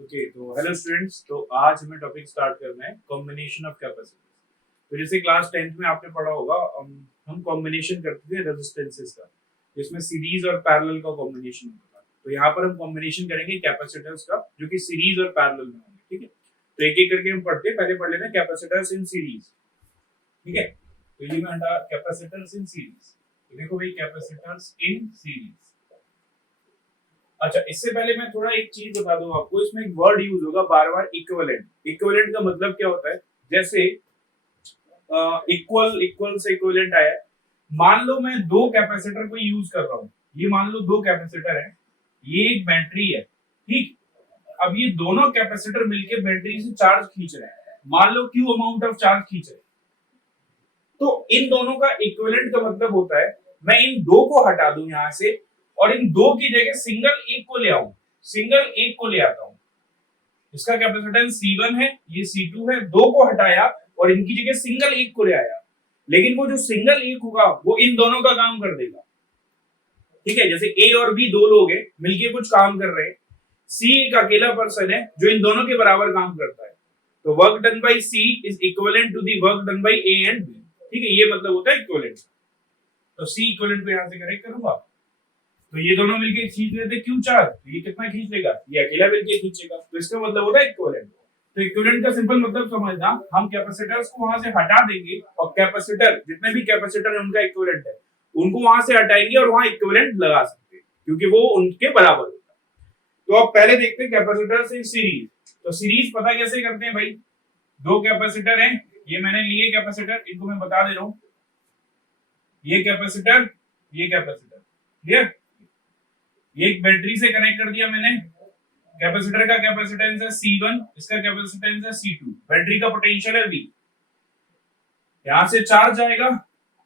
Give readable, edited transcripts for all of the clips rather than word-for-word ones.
Okay तो hello students, तो आज हमें टॉपिक स्टार्ट करना है कॉम्बिनेशन ऑफ कैपेसिटीज। तो जैसे क्लास 10th में आपने पढ़ा होगा, हम कॉम्बिनेशन करते थे रेजिस्टेंसेस का, जिसमें सीरीज और पैरेलल का कॉम्बिनेशन होता था। तो यहाँ पर हम कॉम्बिनेशन करेंगे कैपेसिटर्स का, जो कि सीरीज और पैरेलल में होंगे। ठीक है, तो एक एक करके हम पढ़ते हैं। पहले पढ़ लेते हैं कैपेसिटर्स इन सीरीज। ठीक है, तो ये में हटा कैपेसिटर्स इन सीरीज। तो देखो भाई, कैपेसिटर्स इन सीरीज। अच्छा, इससे पहले मैं थोड़ा एक चीज बता दूं आपको। इसमें एक वर्ड यूज होगा बार बार, इक्विवेलेंट। इक्विवेलेंट का मतलब क्या होता है? जैसे इक्वल इक्वल से इक्विवेलेंट आया है। मान लो मैं दो कैपेसिटर को यूज कर रहा हूं। ये मान लो दो कैपेसिटर है, ये एक बैटरी है। ठीक, अब ये दोनों कैपेसिटर मिलके बैटरी से चार्ज खींच रहे हैं। मान लो क्यू अमाउंट ऑफ चार्ज खींच रहे हैं। तो इन दोनों का इक्विवेलेंट का मतलब होता है, मैं इन दो को हटा दूं यहां से, और इन दो की जगह सिंगल एक को ले आऊं। सिंगल एक को ले आता हूं। इसका कैपेसिटेंस C1 है, ये C2 है। दो को हटाया और इनकी जगह सिंगल एक को ले आया। लेकिन वो जो सिंगल एक होगा वो इन दोनों का काम कर देगा। ठीक है, जैसे A और B दो लोग हैं, मिलके कुछ काम कर रहे हैं। C एक अकेला पर्सन है जो इन दोनों के बराबर काम करता है। तो work done by C is equivalent to the work done by A and B। ठीक है, ये मतलब होता है इक्विवेलेंट। तो C इक्विवेलेंट को यहां से करेक्ट करूंगा। तो ये दोनों मिलके खींच लेते क्यू चार्ज, तो ये कितना खींच लेगा? ये अकेला मिलके खींचेगा। तो इसका मतलब होता है इक्विवेलेंट। तो इक्विवेलेंट का सिंपल मतलब समझना, हम कैपेसिटर्स को वहां से हटा देंगे और कैपेसिटर, जितने भी कैपेसिटर है उनका इक्विवेलेंट है, उनको वहां से हटाएंगे और वहां इक्विवेलेंट लगा सकते हैं, क्योंकि वो उनके बराबर होता है। तो अब पहले देखते हैं कैपेसिटर्स इन सीरीज। तो सीरीज पता कैसे करते हैं भाई? दो कैपेसिटर हैं, ये मैंने लिए कैपेसिटर, इनको मैं बता दे रहा हूं। ये कैपेसिटर, ये कैपेसिटर, क्लियर? ये एक बैटरी से कनेक्ट कर दिया मैंने। कैपेसिटर का कैपेसिटेंस है C1, इसका कैपेसिटेंस है C2। बैटरी का पोटेंशियल है V। यहां से चार्ज आएगा,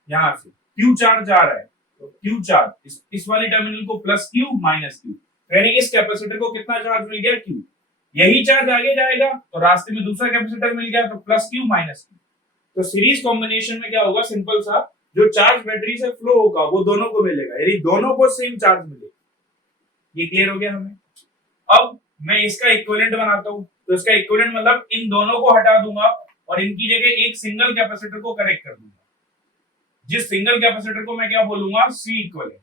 यहां से Q चार्ज आ रहा है, तो Q चार्ज इस वाली टर्मिनल को प्लस Q माइनस Q, यानी इस कैपेसिटर को कितना चार्ज मिल गया? Q। यही चार्ज आगे जाएगा तो रास्ते में दूसरा कैपेसिटर मिल गया, तो प्लस Q माइनस Q। तो सीरीज कॉम्बिनेशन में क्या होगा? सिंपल सा, जो चार्ज बैटरी से फ्लो होगा वो दोनों को मिलेगा, यानी दोनों को सेम चार्ज मिलेगा। ये क्लियर हो गया हमें? अब मैं इसका इक्विवेलेंट बनाता हूं। तो इसका इक्विवेलेंट मतलब इन दोनों को हटा दूंगा और इनकी जगह एक सिंगल कैपेसिटर को कनेक्ट कर दूंगा, जिस सिंगल कैपेसिटर को मैं क्या बोलूंगा? C equivalent.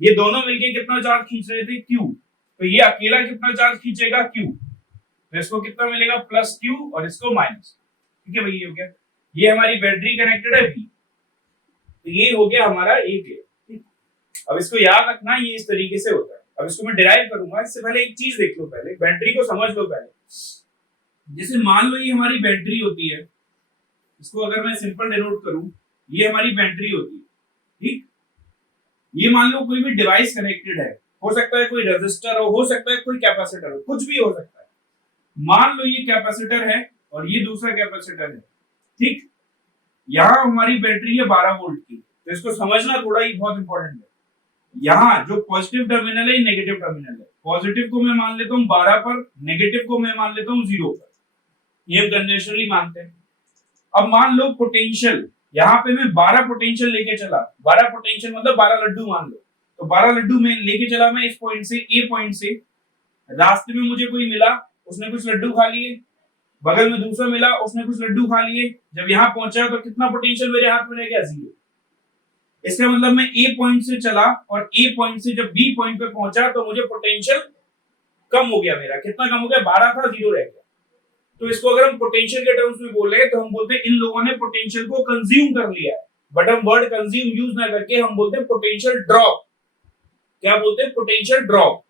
ये दोनों मिलके कितना चार्ज खींच रहे थे? Q। तो ये अकेला कितना चार्ज खींचेगा? Q। तो इसको कितना मिलेगा? प्लस Q, और इसको माइनस। ठीक है भाई, ये हो गया। ये हमारी बैटरी कनेक्टेड है V। तो ये हो गया हमारा एक। अब इसको याद रखना, ये इस तरीके से होता है। अब इसको मैं डिराइव करूंगा। इससे पहले एक चीज देख लो, पहले बैटरी को समझ लो पहले। जैसे मान लो ये हमारी बैटरी होती है, इसको अगर मैं सिंपल डिनोट करूं, ये हमारी बैटरी होती है। ठीक, ये मान लो कोई भी डिवाइस कनेक्टेड है, हो सकता है कोई रेजिस्टर हो सकता है कोई कैपेसिटर हो, कुछ भी हो सकता है। मान लो ये कैपेसिटर है और ये दूसरा कैपेसिटर है। ठीक, यहां हमारी बैटरी है 12 वोल्ट की। तो इसको समझना थोड़ा ही बहुत इंपॉर्टेंट है। यहाँ जो पॉजिटिव टर्मिनल है, नेगेटिव टर्मिनल है। पॉजिटिव को मैं मान लेता हूँ 12 पर, नेगेटिव को मैं मान लेता हूँ 0 पर। ये हम कन्वेंशनली मानते हैं। अब मान लो पोटेंशियल, यहाँ पे मैं 12 पोटेंशियल लेके चला। 12 पोटेंशियल मतलब 12 लड्डू मान लो। तो 12 लड्डू में लेके चला मैं इस पॉइंट से, ए पॉइंट से। रास्ते में मुझे कोई मिला, उसने कुछ लड्डू खा लिए। बगल में दूसरा मिला, उसने कुछ लड्डू खा लिए। जब यहाँ पहुंचा तो कितना पोटेंशियल मेरे हाथ में रह गया? 0। इसका मतलब मैं ए पॉइंट से चला और ए पॉइंट से जब बी पॉइंट पे पहुंचा तो मुझे पोटेंशियल कम हो गया। मेरा कितना कम हो गया? 12 था, 0 रह गया। तो इसको अगर हम पोटेंशियल के टर्म्स में बोले तो हम बोलते हैं इन लोगों ने पोटेंशियल को कंज्यूम कर लिया है। बट हम वर्ड कंज्यूम यूज ना करके हम बोलते हैं पोटेंशियल ड्रॉप। क्या बोलते हैं? Potential drop.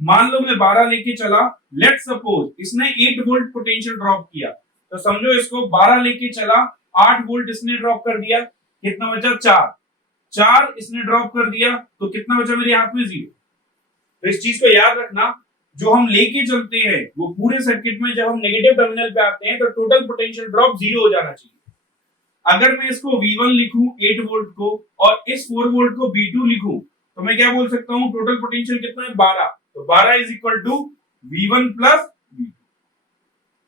मान लो मैं 12 लेके चला, लेट सपोज इसने 8 वोल्ट पोटेंशियल ड्रॉप किया, तो समझो इसको 12 लेके चला, 8 वोल्ट इसने ड्रॉप कर दिया, कितना बचा? 4 इसने ड्रॉप कर दिया, तो कितना बचा मेरे हाथ में? 0। तो इस चीज को याद रखना, जो हम लेके चलते हैं वो पूरे सर्किट में जब हम नेगेटिव टर्मिनल पे आते हैं तो टोटल पोटेंशियल ड्रॉप 0 हो जाना चाहिए। अगर मैं इसको V1 लिखूं 8 वोल्ट को और इस 4 वोल्ट को V2 लिखूं, तो मैं क्या बोल सकता हूं? टोटल पोटेंशियल कितना है? 12। तो 12 is equal to V1 plus V2।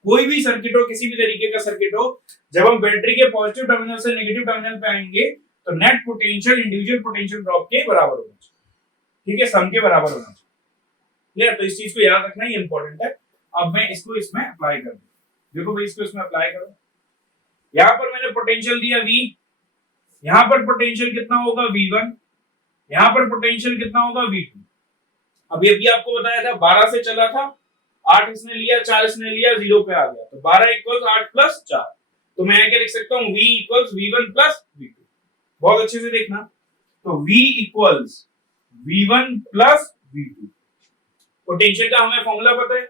कोई भी सर्किट हो, किसी भी तरीके का सर्किट हो, जब हम बैटरी के पॉजिटिव टर्मिनल से नेगेटिव टर्मिनल पे आएंगे तो net potential individual potential drop के बराबर होना चाहिए। ठीक है, सम के बराबर होना चाहिए। क्लियर? तो इस चीज को याद रखना, ये इंपॉर्टेंट है। अब मैं इसको इसमें अप्लाई कर दूं, देखो भाई इसको इसमें अप्लाई करो। यहां पर मैंने पोटेंशियल दिया V, यहां पर पोटेंशियल कितना होगा V1, यहां पर पोटेंशियल कितना होगा V2। अभी आपको बताया था 12 से चला था, 8 इसने लिया, 4 इसने लिया, 0 पे आ गया, तो 12 इक्वल्स 8 प्लस 4। तो मैं क्या लिख सकता हूं, V equals V1 plus V2। बहुत अच्छे से देखना, तो V equals V1 plus V2। Potential का हमें फॉर्मूला पता है,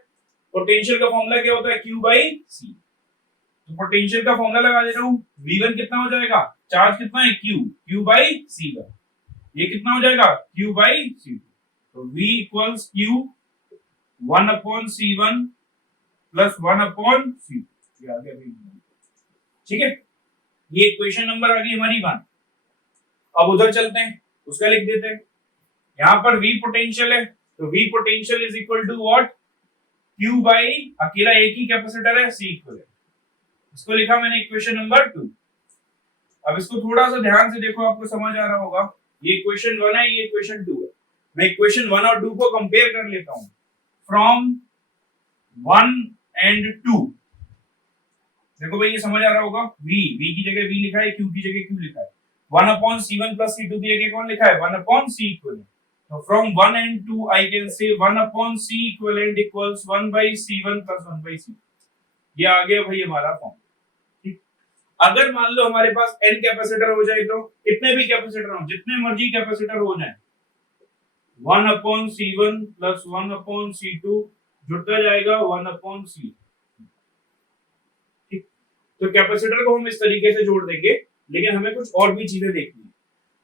पोटेंशियल का फॉर्मूला क्या होता है, Q बाई C। तो पोटेंशियल का फॉर्मूला लगा दे रहा हूं, V1 कितना हो जाएगा, चार्ज कितना है Q बाई C1, ये कितना हो जाएगा Q बाई C2। तो V equals Q 1 upon C1 plus 1 upon C2, ये आ गया भाई, ठीक है। ये इक्वेशन नंबर आ गई हमारी 1। अब उधर चलते हैं, उसका लिख देते हैं। यहां पर V पोटेंशियल है, तो V potential is equal to what, Q by अकेला एक ही कैपेसिटर है C इक्विवेलेंट, इसको लिखा मैंने इक्वेशन नंबर 2। अब इसको थोड़ा सा ध्यान से देखो, आपको समझ आ रहा होगा, ये इक्वेशन 1 है, ये इक्वेशन 2 है। मैं इक्वेशन 1 और 2 को कंपेयर कर लेता हूं, फ्रॉम 1 एंड 2। देखो भाई ये समझ आ रहा होगा, V की जगह V लिखा है, Q की जगह Q लिखा है, 1 अपॉन C1 प्लस C2 की जगह कौन लिखा है, 1 अपॉन C इक्विवेलेंट। तो from 1 and 2 I can say 1 upon C equivalent equals 1 by C1 plus 1 by C2। ये आ गया भाई हमारा फॉर्म। अगर मान लो हमारे पास n कैपेसिटर हो जाए, तो कितने भी कैपेसिटर हो, जितने मर्जी कैपेसिटर हो जाए, 1 upon C1 plus 1 upon C2 जुड़ता जाएगा 1 अपॉन C। ठीक, तो कैपेसिटर को हम इस तरीके से जोड़ देंगे, लेकिन हमें कुछ और भी चीजें देखनी है।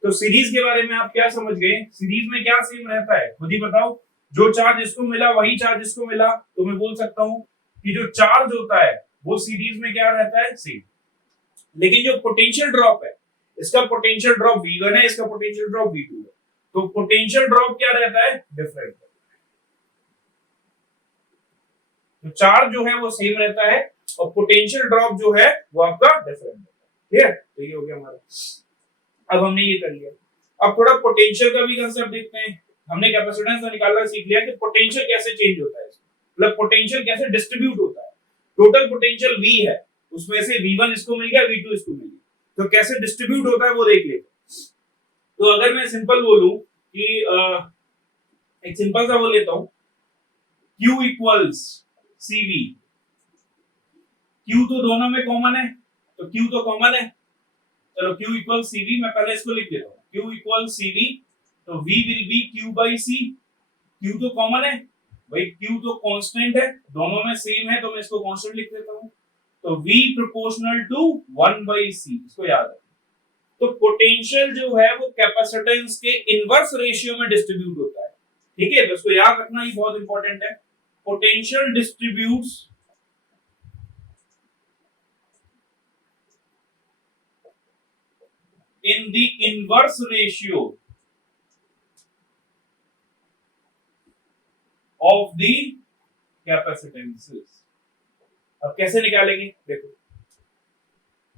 तो सीरीज के बारे में आप क्या समझ गए, सीरीज में क्या सेम रहता है, खुद ही बताओ। जो चार्ज इसको मिला वही चार्ज इसको मिला, तो मैं बोल सकता हूं कि जो चार्ज होता है वो सीरीज में क्या रहता है, सेम। लेकिन जो पोटेंशियल ड्रॉप है, इसका पोटेंशियल ड्रॉप V1 है, इसका पोटेंशियल ड्रॉप V2 है, तो पोटेंशियल ड्रॉप क्या रहता है, डिफरेंट। तो चार्ज जो है वो सेम रहता है और पोटेंशियल ड्रॉप जो है वो आपका डिफरेंट है। क्लियर? तो ये हो गया हमारा। अब हमने ये कर लिया, अब थोड़ा पोटेंशियल का भी कंसेप्ट देखते हैं। हमने कैपेसिटेंस का निकालना सीख लिया कि पोटेंशियल कैसे चेंज होता है, मतलब पोटेंशियल कैसे डिस्ट्रीब्यूट होता है। टोटल पोटेंशियल V है, उसमें से V1 इसको मिल गया, V2 इसको मिल गया, तो कैसे डिस्ट्रीब्यूट होता है वो देख लेते। तो अगर मैं सिंपल बोलूं कि एक सिंपल सा बोल लेता हूं, Q इक्वल्स CV। Q तो दोनों में कॉमन है, तो Q तो कॉमन है, चलो Q इक्वल्स CV, मैं पहले इसको लिख देता हूं, Q इक्वल्स CV, तो V will be Q by C। Q तो कॉमन है भाई, Q तो कांस्टेंट है, दोनों में सेम है, तो मैं इसको कांस्टेंट लिख देता हूं। तो V proportional to 1 by C, इसको याद रखना। तो पोटेंशियल जो है वो कैपेसिटेंस के इनवर्स रेशियो में डिस्ट्रीब्यूट होता है, ठीक है, तो इसको याद रखना, ये बहुत इंपॉर्टेंट है। Potential distributes in the inverse ratio of the capacitances. अब कैसे निकालेंगे, देखो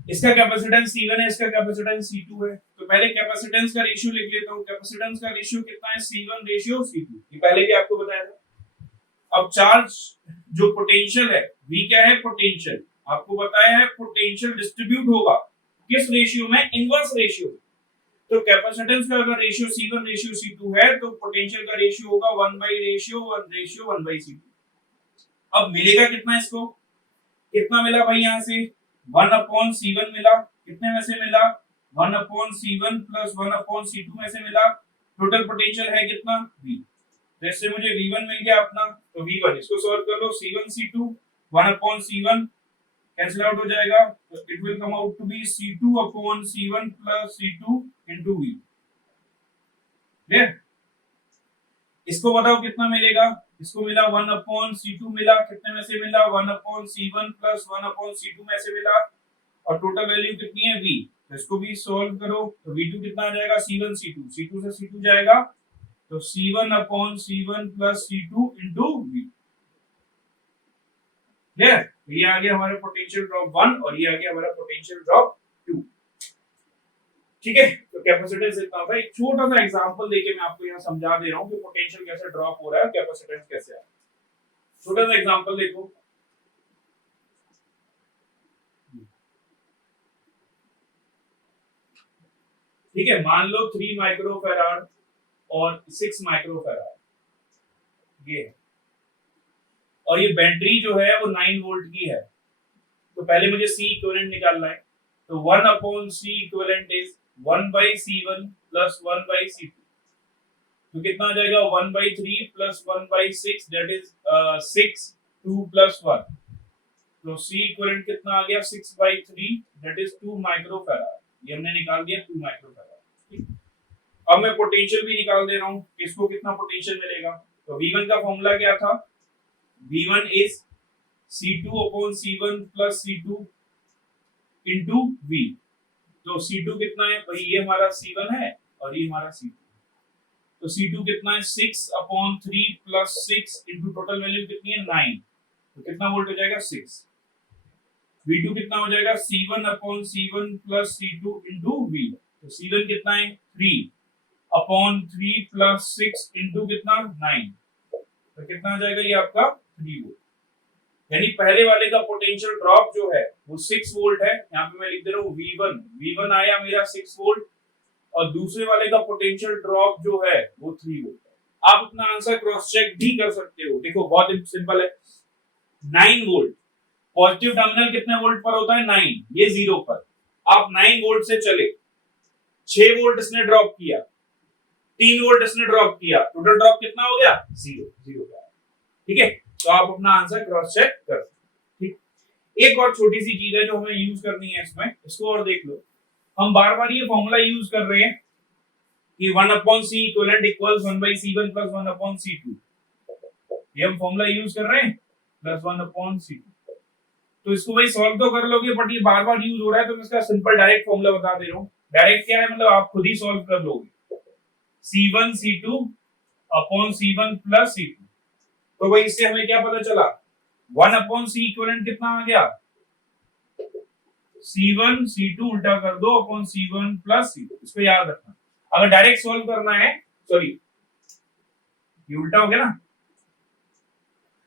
इसका कैपेसिटेंस C1 है, इसका कैपेसिटेंस C2 है, तो पहले कैपेसिटेंस का रेशियो लिख लेता हूं। कैपेसिटेंस का रेशियो कितना है, C1 रेशियो C2, ये पहले भी आपको बताया था। अब चार्ज जो पोटेंशियल है, V क्या है, पोटेंशियल, आपको बताया है पोटेंशियल डिस्ट्रीब्यूट होगा किस रेशियो में, इनवर्स रेशियो। तो कैपेसिटेंस का अगर रेशियो C1 रेशियो C2 है, तो पोटेंशियल का रेशियो होगा 1 बाई रेशियो 1 बाई C2। अब मिलेगा कितना, इसको कितना मिला भाई, यहां से 1 अपॉन C1 मिला, कितने में से मिला, 1 upon C1 plus 1 upon C2 में से मिला। टोटल पोटेंशियल है कितना, V। जैसे मुझे V1 मिल गया अपना, तो V1 इसको सॉल्व कर लो, C1 C2 1 upon C1 cancel out हो जाएगा, तो it will come out to be C2 upon C1 plus C2 into V। Clear? इसको बताओ कितना मिलेगा, इसको मिला 1 अपॉन C2 मिला, कितने में से मिला, 1 upon C1 plus 1 upon C2 में से मिला, और टोटल वैल्यू कितनी है V। तो इसको भी सॉल्व करो, तो V2 कितना आ जाएगा, C1 C2, C2 से C2 जाएगा, तो C1 upon C1 plus C2 into V। Clear? ये आ गया हमारा पोटेंशियल ड्रॉप 1 और ये आ गया हमारा पोटेंशियल ड्रॉप 2। ठीक है, तो कैपेसिटेंस इतना था। एक छोटा सा एग्जांपल देके मैं आपको यहाँ समझा दे रहा हूँ कि पोटेंशियल कैसे ड्रॉप हो रहा है, कैपेसिटेंस कैसे आ रहा है। छोटा सा एग्जांपल देखो, ठीक है, मान लो 3 माइक्रोफैराड और 6 माइक्रोफैराड ये है, और ये बैटरी जो है वो 9 वोल्ट की है। तो पहले मुझे C इक्विवेलेंट निकालना है, तो 1 upon C equivalent is 1 by C1 plus 1 by C2। तो कितना आ जाएगा 1 by 3 plus 1 by 6, that is 6 2 plus 1। तो C इक्विवेलेंट कितना आ गया 6 by 3, दैट इज 2 माइक्रोफैराड। ये हमने निकाल दिया 2 माइक्रोफैराड। अब मैं पोटेंशियल भी निकाल दे रहा हूं, इसको कितना पोटेंशियल मिलेगा। तो V1 का फॉर्मूला क्या था, V1 is C2 upon C1 plus C2 into V। तो C2 कितना है भाई, ये हमारा C1 है और ये हमारा C2। तो C2 कितना है 6 upon 3 plus 6 into total value कितनी है 9। तो कितना वोल्ट हो जाएगा 6। V2 कितना हो जाएगा C1 upon C1 plus C2 into V। तो C1 कितना है 3 upon 3 plus 6 into कितना 9। तो कितना आ जाएगा ये आपका 3 वोल्ट। यानी पहले वाले का पोटेंशियल ड्रॉप जो है वो 6 वोल्ट है, यहाँ पे मैं लिख दे रहा हूँ V1 आया मेरा 6 वोल्ट, और दूसरे वाले का पोटेंशियल ड्रॉप जो है वो 3 वोल्ट है। आप अपना आंसर क्रॉस चेक भी कर सकते हो, देखो बहुत सिंपल है। 9 वोल्ट, पॉजिटिव टर्मिनल कितने वोल्ट पर होता है 9, ये 0 पर। आप 9 वोल्ट से चले, 6 वोल्ट इसने ड्रॉप किया, 3 वोल्ट इसने ड्रॉप किया, टोटल ड्रॉप कितना हो गया 0 का। ठीक है, तो आप अपना आंसर क्रॉस चेक कर सकते। ठीक, एक और छोटी सी चीज है जो हमें यूज करनी है इसमें, इसको और देख लो। हम बार बार ये फॉर्मूला यूज कर रहे हैं कि 1 upon C equivalent equals 1 by C1 plus 1 upon C2। ये हम फॉर्मूला यूज कर रहे हैं प्लस 1 upon C2। तो इसको भाई सॉल्व तो कर लोगे, बट ये बार बार यूज हो रहा है तो मैं इसका सिंपल डायरेक्ट फॉर्मूला बता दे रहा हूँ। डायरेक्ट क्या है, मतलब आप खुद ही सॉल्व कर लोगे। C1 C2 upon C1 plus C2। तो भाई इससे हमें क्या पता चला, 1 अपॉन C इक्विवेलेंट कितना आ गया C1 C2 उल्टा कर दो अपॉन C1 प्लस C2। इसको याद रखना। अगर डायरेक्ट सॉल्व करना है, सॉरी ये उल्टा हो गया ना,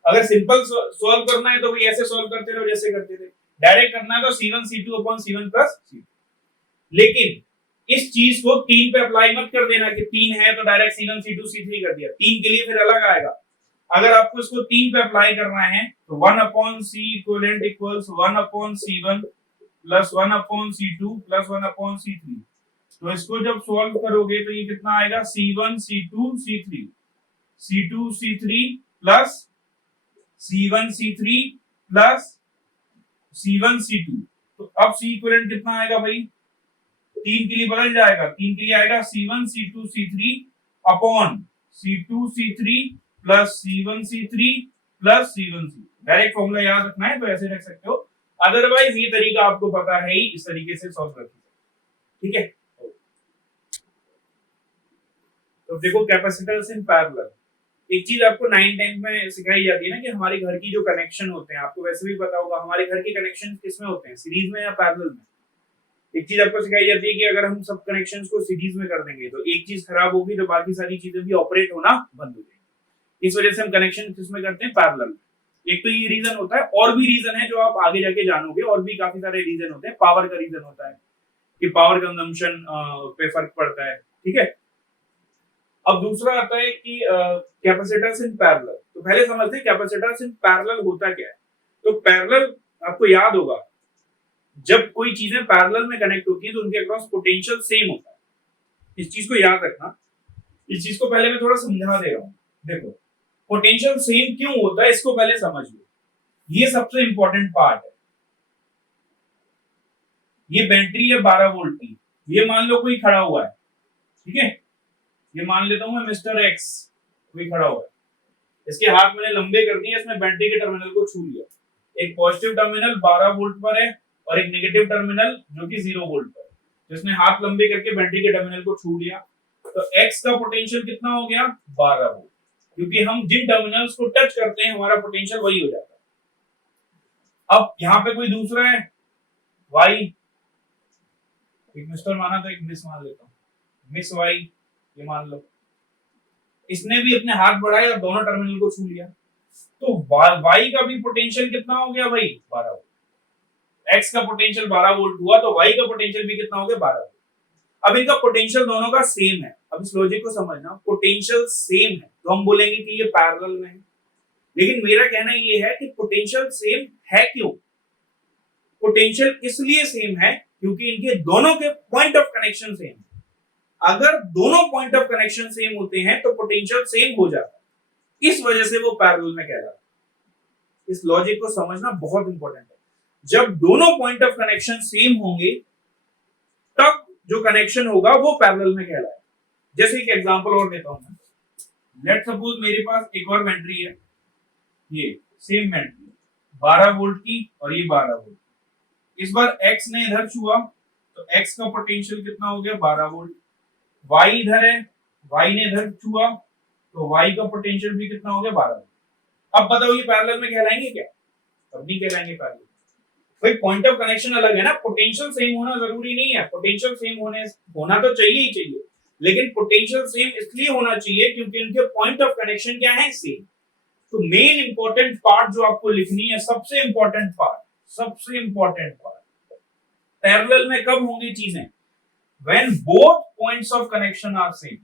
अगर सिंपल सॉल्व करना है तो भाई ऐसे सॉल्व करते रहो जैसे करते थे। डायरेक्ट करना है तो C1 C2 upon C1 plus C2। लेकिन इस चीज को 3 पे अप्लाई मत कर देना कि 3 है तो डायरेक्ट C1 C2 C3 कर दिया। 3 के लिए फिर अलग आएगा। अगर आपको इसको 3 पे अप्लाई करना है तो 1 upon C equivalent equals 1 upon C1 plus 1 upon C2 plus 1 upon C3। तो इसको जब सॉल्व करोगे तो ये कितना आएगा C1 C2 C3 C2 C3 plus C1 C3 plus C1 C2। तो अब C इक्विवेलेंट कितना आएगा भाई, 3 के लिए बदल जाएगा, 3 के लिए आएगा C1 C2 C3 upon C2 C3 plus C1 C3 plus C1 C। Direct formula याद रखना है तो ऐसे रख सकते हो, अदरवाइज ये तरीका आपको पता है ही, इस तरीके से सॉल्व कर सकते हो। ठीक है, तो देखो कैपेसिटर्स इन पैरेलल। एक चीज आपको 9 10 में सिखाई जाती है ना कि हमारे घर की जो कनेक्शन होते हैं, आपको वैसे भी पता होगा हमारे घर के कनेक्शन किसमें होते हैं, सीरीज में या पैरेलल में। एक चीज आपको सिखाई जाती है कि अगर हम सब कनेक्शंस को सीरीज में कर देंगे तो एक चीज खराब होगी तो बाकी सारी चीजें भी ऑपरेट होना बंद हो जाएंगी। इस वजह से हम कनेक्शन किसमें करते हैं, पैरेलल में। एक तो ये रीजन होता है, और भी रीजन है जो आप आगे जाके जानोगे, और भी काफी सारे रीजन होते हैं। पावर का रीजन होता है कि पावर कंजम्पशन पे फर्क पड़ता है। ठीक है, अब दूसरा आता है कि कैपेसिटर्स इन पैरेलल। तो पहले समझते हैं कैपेसिटर्स इन पैरेलल होता क्या है। तो पैरेलल आपको याद होगा, जब कोई चीजें पैरेलल में कनेक्ट होती हैं तो उनके अक्रॉस पोटेंशियल सेम होता है। इस चीज को याद रखना। इस चीज को पहले मैं थोड़ा समझा दे रहा हूं। देखो पोटेंशियल सेम क्यों होता है इसको पहले समझ लो, ये सबसे इंपॉर्टेंट पार्ट है। ये बैटरी है 12 वोल्ट की, ये मान लो कोई खड़ा हुआ है, ठीक है, ये मान लेता हूं मैं मिस्टर एक्स, कोई खड़ा हुआ है, इसके हाथ मैंने लंबे कर दिए, इसने बैटरी के टर्मिनल को छू लिया। एक पॉजिटिव टर्मिनल 12 वोल्ट पर है और एक नेगेटिव टर्मिनल जो कि 0 वोल्ट पर है। तो इसने हाथ लंबे करके बैटरी के टर्मिनल को छू लिया, तो एक्स का पोटेंशियल कितना हो गया 12 वोल्ट, क्योंकि हम जिन टर्मिनल्स को टच करते हैं हमारा पोटेंशियल वही हो जाता है। अब यहां पे कोई दूसरा है वाई, एक मिस्टर माना तो एक मिस मान लेता हूँ, मिस वाई ये मान लो, इसने भी अपने हाथ बढ़ाए और दोनों टर्मिनल को छू लिया, तो वाई का भी पोटेंशियल कितना हो गया भाई 12 वोल्ट। एक्स का पोटेंशियल 12 वोल्ट हुआ तो वाई का पोटेंशियल भी कितना हो गया 12 वोल्ट। अब इनका पोटेंशियल दोनों का सेम है। अब इस लॉजिक को समझना, पोटेंशियल सेम है तो हम बोलेंगे कि ये पैरेलल में है। लेकिन मेरा कहना ये है कि पोटेंशियल सेम है क्यों? पोटेंशियल इसलिए सेम है क्योंकि इनके दोनों के पॉइंट ऑफ कनेक्शन सेम है। अगर दोनों पॉइंट ऑफ कनेक्शन सेम होते हैं तो पोटेंशियल सेम हो जाता है, इस वजह से वो पैरेलल में कहलाता है। इस लॉजिक को समझना बहुत इंपॉर्टेंट है। जब दोनों पॉइंट ऑफ कनेक्शन सेम होंगे तब जो कनेक्शन होगा वो पैरेलल में कहलाएगा। जैसे एक एग्जांपल और देता हूं मैं, लेट सपोज मेरे पास एक और बैटरी है, ये सेम बैटरी 12 वोल्ट की और ये 12 वोल्ट। इस बार x ने इधर छुआ तो x का पोटेंशियल कितना हो गया 12 वोल्ट। y इधर है, y ने इधर छुआ तो y का पोटेंशियल भी कितना हो गया 12 वोल्ट। अब बताओ ये पैरेलल में कहलाएंगे क्या? तब नहीं कहलाएंगे पैरेलल। भाई पॉइंट ऑफ कनेक्शन अलग है ना, पोटेंशियल सेम होना जरूरी नहीं है। पोटेंशियल सेम होना तो चाहिए ही चाहिए, लेकिन पोटेंशियल सेम इसलिए होना चाहिए क्योंकि इनके पॉइंट ऑफ कनेक्शन क्या है सेम। तो मेन इंपॉर्टेंट पार्ट जो आपको लिखनी है, सबसे इंपॉर्टेंट पार्ट पैरेलल में कब होंगी चीजें? When both points of connection are same.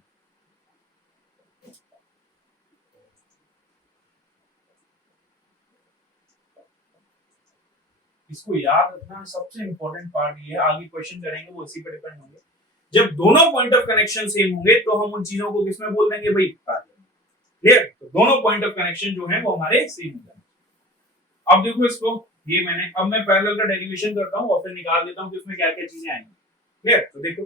इसको याद रखना, सबसे इंपॉर्टेंट पार्ट ये है। आगे क्वेश्चन करेंगे वो इसी पर डिपेंड होंगे। जब दोनों पॉइंट ऑफ कनेक्शन सेम होंगे तो हम उन चीजों को किसमें बोल देंगे भाई पैरेलल। क्लियर? तो दोनों पॉइंट ऑफ कनेक्शन जो है वो हमारे सेम हो जाएंगे। अब देखो इसको, ये मैंने, अब मैं पैरेलल का डेरिवेशन करता हूं और फिर निकाल देता हूं कि उसमें क्या क्या चीजें आएंगी। क्लियर? तो देखो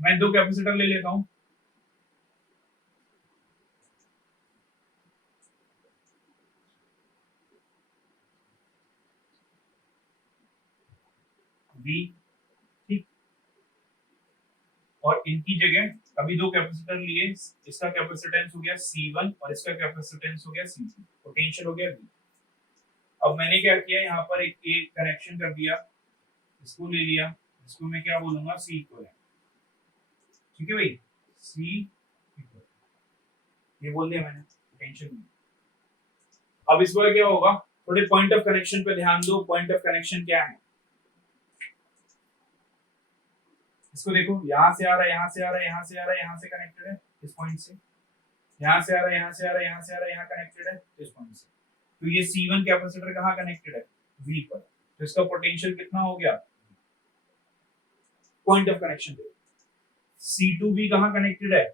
मैं दो कैपेसिटर ले लेता हूं, V, ठीक, और इनकी जगह अभी दो कैपेसिटर लिए, इसका कैपेसिटेंस हो गया C1 और इसका कैपेसिटेंस हो गया C2, पोटेंशियल हो गया V। अब मैंने क्या किया, यहाँ पर एक कनेक्शन कर दिया, इसको ले लिया, इसको मैं क्या बोलूंगा C इक्विवेलेंट। ठीक है भाई, C इक्विवेलेंट ये बोल दिया मैंने, पोटेंशियल V। अब इस बार क्या होगा, थोड़े पॉइंट ऑफ कनेक्शन पे ध्यान दो। पॉइंट ऑफ कनेक्शन क्या है, इसको देखो, यहां से आ रहा है, यहां से आ रहा है, यहां से आ रहा है, यहां से कनेक्टेड है इस पॉइंट से, यहां से आ रहा है, यहां से आ रहा है, यहां से आ रहा है, यहां कनेक्टेड है इस पॉइंट से। तो ये C1 कैपेसिटर कहां कनेक्टेड है, V पर। तो इसका पोटेंशियल कितना हो गया, पॉइंट ऑफ कनेक्शन पे। C2 भी कहां कनेक्टेड है,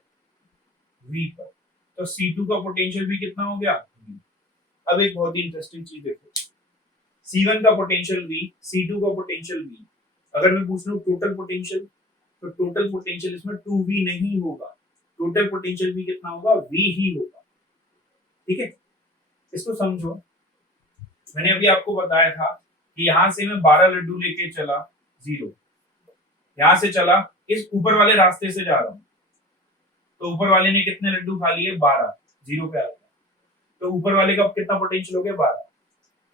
V पर। तो C2 का पोटेंशियल भी कितना हो गया V। अब एक बहुत ही इंटरेस्टिंग चीज देखो, C1 का पोटेंशियल V, C2 का पोटेंशियल V। अगर मैं पूछ लूं टोटल पोटेंशियल, तो टोटल पोटेंशियल इसमें 2V नहीं होगा, टोटल पोटेंशियल भी कितना होगा, V ही होगा। ठीक है, इसको समझो। मैंने अभी आपको बताया था कि यहां से मैं 12 लड्डू लेके चला, 0, यहां से चला, इस ऊपर वाले रास्ते से जा रहा हूं, तो ऊपर वाले ने कितने लड्डू खा लिए, 12, 0 पे आ गया। तो ऊपर वाले का कितना पोटेंशियल हो गया, 12।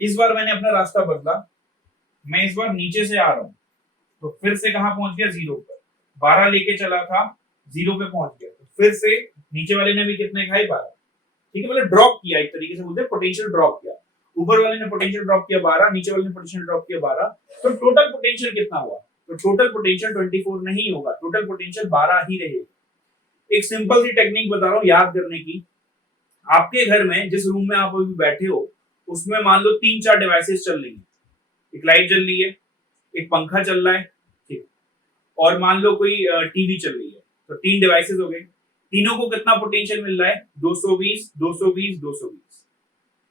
इस बार मैंने अपना रास्ता बदला, मैं इस बार नीचे से आ रहा हूं, तो फिर से कहां पहुंच गया, 0 पर। 12 लेके चला था, 0 पे पहुंच गया, तो फिर से नीचे वाले ने भी कितने खाए, 12। ठीक है, मतलब ड्रॉप किया, एक तरीके से बोलते हैं पोटेंशियल ड्रॉप किया। ऊपर वाले ने पोटेंशियल ड्रॉप किया 12, नीचे वाले ने पोटेंशियल ड्रॉप किया 12, तो टोटल पोटेंशियल कितना हुआ, तो टोटल पोटेंशियल 24 नहीं होगा, टोटल पोटेंशियल 12 ही रहेगा। एक सिंपल सी टेक्निक बता रहा हूं याद करने की। आपके घर में जिस रूम में आप अभी बैठे हो, उसमें मान लो 3-4 डिवाइसेस चल रही है, एक लाइट जल रही है, एक पंखा चल रहा है, ठीक, और मान लो कोई टीवी चल रही है, तो 3 डिवाइसेस हो गए। तीनों को कितना पोटेंशियल मिल रहा है, 220, 220, 220।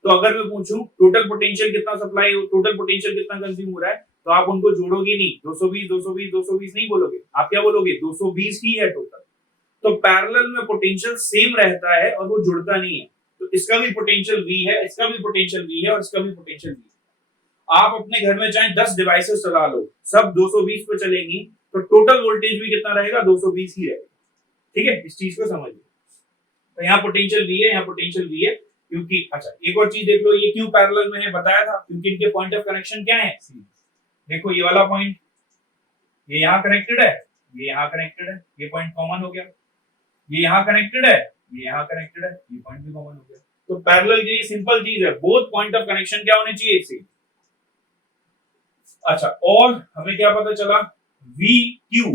तो अगर मैं पूछूं टोटल पोटेंशियल कितना सप्लाई, टोटल पोटेंशियल कितना कंज्यूम हो रहा है, तो आप उनको जोड़ोगे नहीं, 220, 220, 220 नहीं बोलोगे, आप क्या बोलोगे, 220 ही है टोटल। तो पैरेलल में पोटेंशियल सेम रहता है और वो जुड़ता नहीं है। तो इसका भी पोटेंशियल V है, इसका भी पोटेंशियल V है और इसका भी पोटेंशियल V है। आप अपने घर में चाहे 10 डिवाइसेस चला लो, सब 220 पे चलेंगी, तो टोटल वोल्टेज भी कितना रहेगा, 220 ही रहेगा। ठीक है, इस चीज को समझिए। तो यहाँ पोटेंशियल V है, यहाँ पोटेंशियल V है, क्योंकि अच्छा एक और चीज देख लो, ये क्यों पैरेलल में है बताया था, क्योंकि इनके पॉइंट ऑफ कनेक्शन क्या है, देखो ये वाला पॉइंट ये यहाँ कनेक्टेड है, ये यहाँ कनेक्टेड है, ये पॉइंट कॉमन हो गया, ये यहाँ कनेक्टेड है, ये यहाँ कनेक्टेड है, ये पॉइंट भी कॉमन हो गया। तो पैरेलल के लिए सिंपल चीज है, बोथ पॉइंट ऑफ कनेक्शन क्या होने चाहिए सेम। अच्छा, और हमें क्या पता चला, वी क्यू,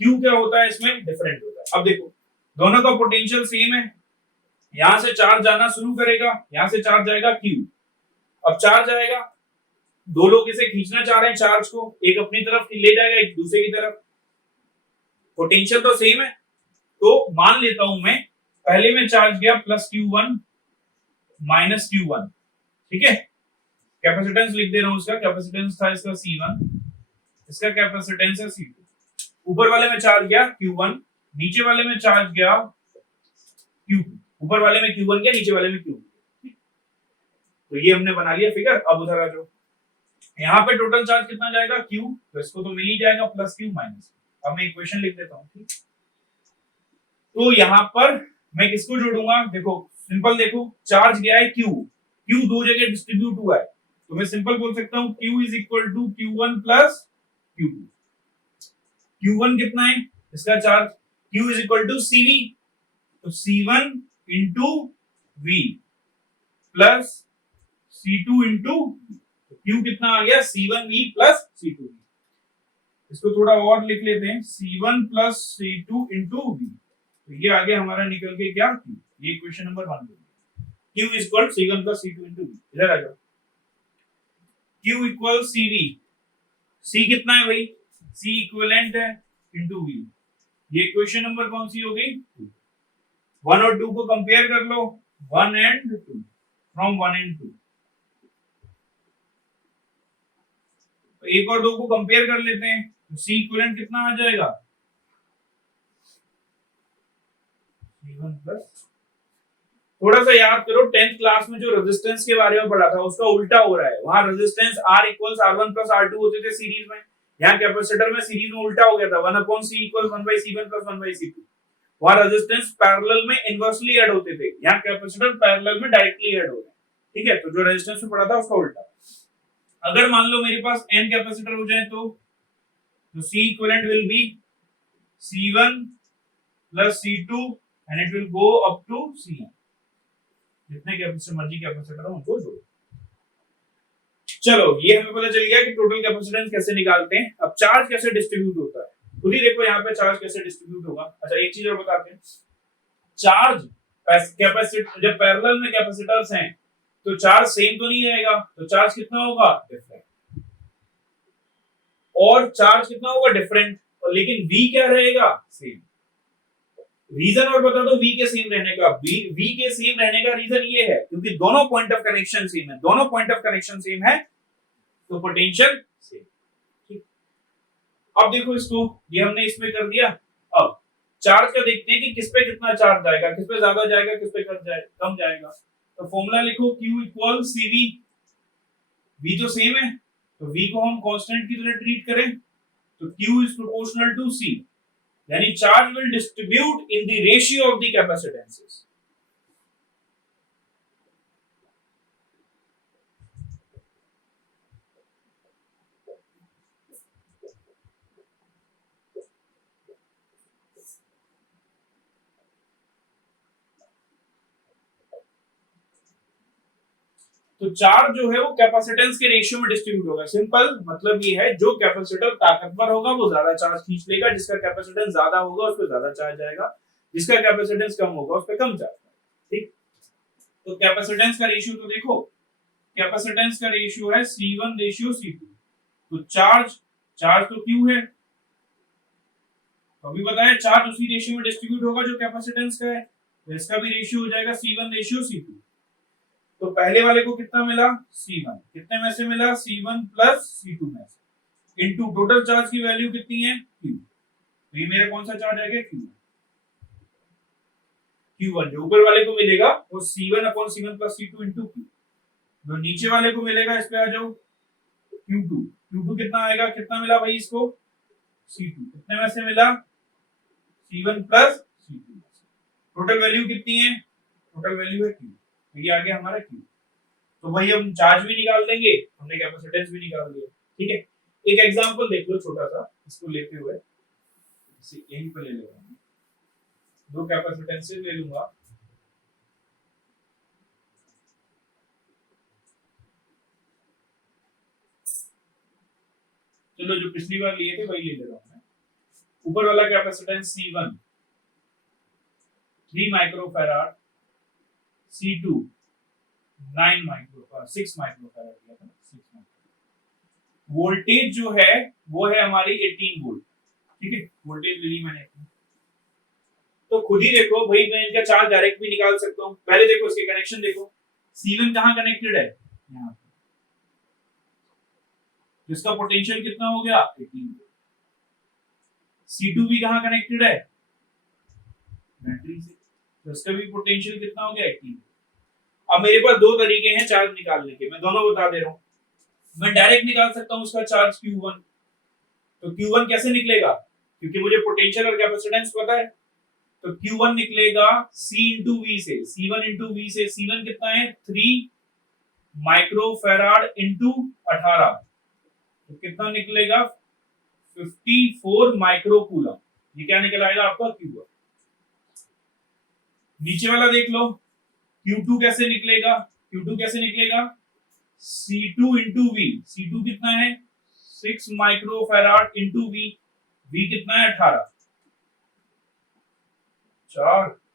क्यू क्या होता है इसमें, डिफरेंट होता है। अब देखो दोनों का पोटेंशियल सेम है, यहां से चार्ज जाना शुरू करेगा, यहां से चार्ज जाएगा क्यू। अब चार्ज आएगा, दो लोग इसे खींचना चाह रहे हैं चार्ज को, एक अपनी तरफ ले जाएगा एक दूसरे की तरफ, पोटेंशियल तो सेम है। तो मान लेता हूं मैं, पहले में चार्ज गया प्लस Q1 माइनस Q1, ठीक है। कैपेसिटेंस लिख दे रहा हूं, उसका कैपेसिटेंस था इसका C1, इसका कैपेसिटेंस है C2। ऊपर वाले में चार्ज गया Q1, नीचे वाले में चार्ज गया Q2। ऊपर वाले में Q1 गया, नीचे वाले में Q2। तो ये हमने बना लिया फिगर। अब उधर आ जाओ, यहाँ पे टोटल चार्ज कितना जाएगा Q, तो इसको तो मिल ही जाएगा प्लस Q माइनस। अब मैं इक्वेशन लिख देता हूँ, ठीक। तो यहाँ पर मैं किसको जोड़ूंगा, देखो सिंपल, देखो चार्ज गया है Q, Q दो जगह डिस्ट्रीब्यूट हुआ है, तो मैं सिंपल बोल सकता हूँ Q is equal to Q1 plus Q2। Q1 कितना है इसका charge, Q is equal to CV, तो C1 into V plus C2 into Q कितना आ गया, C1V प्लस C2V। इसको थोड़ा और लिख लेते हैं, C1 plus C2 into V। तो ये आगे हमारा निकल के क्या, Q। ये इक्वेशन नंबर 1 हो गया। Q is equal C1 plus C2 into V। इधर आ जाओ, Q इक्वल CV, C कितना है भाई, C इक्विवेलेंट है इंटू V। ये इक्वेशन नंबर कौन सी हो गई, 1 और 2 को कंपेयर कर लो, 1 एंड 2, फ्रॉम 1 एंड 2। तो 1 और 2 को कंपेयर कर लेते हैं, तो C इक्विवेलेंट कितना आ जाएगा, C1 प्लस, थोड़ा सा याद करो 10th क्लास में जो रेजिस्टेंस के बारे में पढ़ा था उसका उल्टा हो रहा है। वहां resistance R equals R1 plus R2 होते थे सीरीज में, यहाँ कैपेसिटर में सीरीज में उल्टा हो गया था, 1/C equals 1/C1 plus 1/C2। वहां रेजिस्टेंस पैरेलल में इनवर्सली ऐड होते थे, यहाँ कैपेसिटर पैरेलल में डायरेक्टली ऐड हो रहे हैं, ठीक है। तो जो रेजिस्टेंस में पढ़ा था उसका उल्टा। अगर मान लो मेरे पास n कैपेसिटर हो जाए तो C equivalent will be C1 plus C2 and it will go up to Cn। जितने कैपेसिटर मर्जी कैपेसिटर हो उनको जोड़ो। चलो ये हमें पता चल गया कि टोटल कैपेसिटेंस कैसे निकालते हैं। अब चार्ज कैसे डिस्ट्रीब्यूट होता है, खुद ही देखो यहाँ पे चार्ज कैसे डिस्ट्रीब्यूट होगा। अच्छा एक चीज और बताते हैं, चार्ज कैपेसिटर जब पैरेलल में कैपेसिटर्स हैं तो चार्ज सेम तो नहीं रहेगा, तो चार्ज कितना होगा, डिफरेंट। और चार्ज कितना होगा, डिफरेंट, और लेकिन V क्या रहेगा, सेम। रीजन और बता दो V के सेम रहने का। V के सेम रहने का रीजन ये है क्योंकि दोनों पॉइंट ऑफ कनेक्शन सेम है, दोनों पॉइंट ऑफ कनेक्शन सेम है तो पोटेंशियल सेम, ठीक। अब देखो इसको, ये हमने इसमें कर दिया। अब चार्ज का देखते हैं कि किस पे कितना चार्ज जाएगा, किस पे ज्यादा जाएगा, किस पे कम जाएगा। तो फॉर्मूला लिखो, Q इक्वल CV। V तो सेम है तो V को हम कांस्टेंट की तरह ट्रीट करें, तो Q is proportional to C, यानी charge will distribute in the ratio of the capacitances. तो चार्ज जो है वो कैपेसिटेंस के रेशियो में डिस्ट्रीब्यूट होगा। सिंपल मतलब ये है, जो कैपेसिटर ताकतवर होगा वो ज्यादा चार्ज खींच लेगा, जिसका कैपेसिटेंस ज्यादा होगा उस पर ज्यादा चार्ज आएगा, जिसका कैपेसिटेंस कम होगा उस पर कम चार्ज आएगा, ठीक। तो कैपेसिटेंस का रेशियो तो देखो, कैपेसिटेंस का रेशियो है C1 रेशियो C2। तो चार्ज तो Q है, तो अभी बताया चार्ज उसी रेशियो में डिस्ट्रीब्यूट होगा जो कैपेसिटेंस का है, तो इसका भी रेशियो हो जाएगा C1 रेशियो C2। तो पहले वाले को कितना मिला, C1, कितने में से मिला, C1 प्लस C2 में से, इनटू टोटल चार्ज की वैल्यू कितनी है, Q। तो ये मेरा कौन सा चार्ज आ गया, Q1। जो ऊपर वाले को मिलेगा वो C1/C1 plus C2 into Q। जो नीचे वाले को मिलेगा, इस पे आ जाओ, Q2 कितना आएगा, कितना मिला भाई इसको, C2, कितने में से मिला, C1 plus C2। Total value कितनी है, टोटल वैल्यू है Q। तो ये आ गया हमारा Q। तो वही हम चार्ज भी निकाल देंगे, हमने कैपेसिटेंस भी निकाल दिया, ठीक है। एक एग्जांपल देख लो छोटा सा, इसको लेते हुए इसे यहीं पे ले लेगा, दो कैपेसिटेंसेस ले लूंगा, चलो जो पिछली बार लिए थे वही ले ले रहा हूं मैं। ऊपर वाला capacitance C1 3 microfarad, C2 9 microfarad 6 microfarad लिया था, 6 माइक्रो। वोल्टेज जो है वो है हमारी 18 वोल्ट, ठीक है, वोल्टेज ले ली मैंने। तो खुद ही देखो भाई, मैं इनका चार्ज डायरेक्ट भी निकाल सकता हूं। पहले देखो इसके कनेक्शन देखो, C1 कहां कनेक्टेड है, यहां पे, जिसका पोटेंशियल कितना हो गया 18। C2 भी कहां कनेक्टेड है, बैटरी से, तो इसका भी पोटेंशियल कितना हो गया 18। अब मेरे पास दो तरीके हैं चार्ज निकालने के, मैं दोनों बता दे रहा हूं। मैं डायरेक्ट निकाल सकता हूं उसका चार्ज Q1। तो Q1 कैसे निकलेगा, क्योंकि मुझे पोटेंशियल और कैपेसिटेंस पता है, तो Q1 निकलेगा C इंटू V से, C1 इंटू V से। C1 कितना है 3 माइक्रोफैराड इंटू 18, तो कितना निकलेगा 54 माइक्रोकूलम। ये क्या निकल आएगा आपका Q1। नीचे वाला देख लो, Q2 कैसे निकलेगा, Q2 कैसे निकलेगा C2 इंटू V। C2 कितना है 6 माइक्रोफैराड इंटू V, V कितना है 18,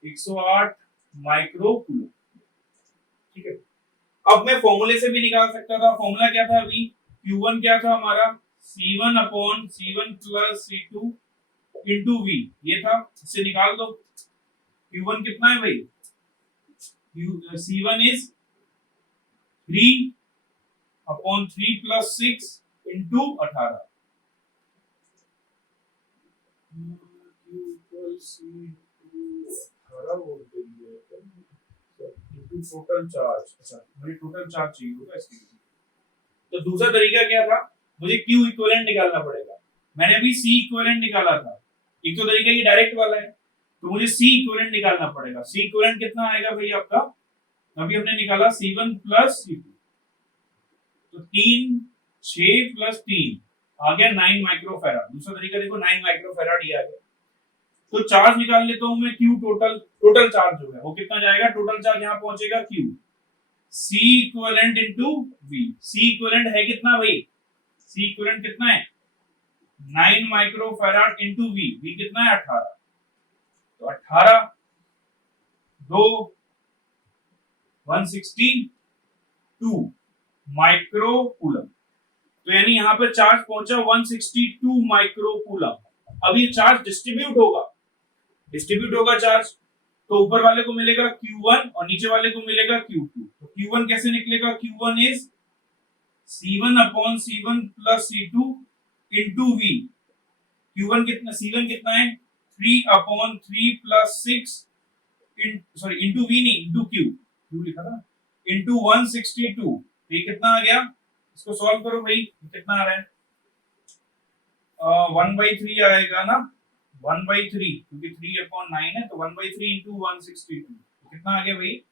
108 माइक्रोकूलम, ठीक है। अब मैं फॉर्मूले से भी निकाल सकता था, फॉर्मूला क्या था अभी, Q1 क्या था हमारा C1 upon C1 plus C2 into V, ये था, इससे निकाल दो। Q1 कितना है भाई, C1 is 3 upon 3 plus 6 into 18, total charge. अच्छा मुझे टोटल चार्ज चाहिए होगा इसके लिए, तो दूसरा तरीका क्या था, मुझे Q इक्विवेलेंट निकालना पड़ेगा। मैंने अभी C इक्विवेलेंट निकाला था, एक तो तरीका ये डायरेक्ट वाला है, तो मुझे C इक्विवेलेंट निकालना पड़ेगा। C इक्विवेलेंट कितना आएगा भाई आपका, अभी हमने निकाला C1 प्लस C2, तो 3 6 प्लस 3 आ गया 9 माइक्रोफैराड। दूसरा तरीका देखो 9 माइक्रोफैराड ये आ गया। तो चार्ज निकाल लेता हूं मैं Q टोटल, टोटल चार्ज जो है वो कितना जाएगा, टोटल चार्ज यहां पहुंचेगा Q C equivalent into V। C equivalent है कितना भाई, C इक्विवेलेंट कितना है 9 माइक्रोफैराड इनटू V, V कितना है 18, तो 18 2 162 माइक्रोकूलम, तो यानी यहां पर चार्ज पहुंचा 162 माइक्रोकूलम। अब ये चार्ज डिस्ट्रीब्यूट होगा चार्ज, तो ऊपर वाले को मिलेगा Q1 और नीचे वाले को मिलेगा Q2। तो Q1 कैसे निकलेगा, Q1 is C1 upon C1 plus C2 into V। Q1 कितना, C1 कितना है 3 upon 3 plus 6 sorry into V नहीं, इंटू Q लिखा था, इंटू 162। ये कितना आ गया, इसको सॉल्व करो भाई, कितना आ रहा है 1/3 आएगा ना, 1/3, क्योंकि 3 अपॉन 9 है, तो 1/3 इंटू 162, तो कितना आ गया भाई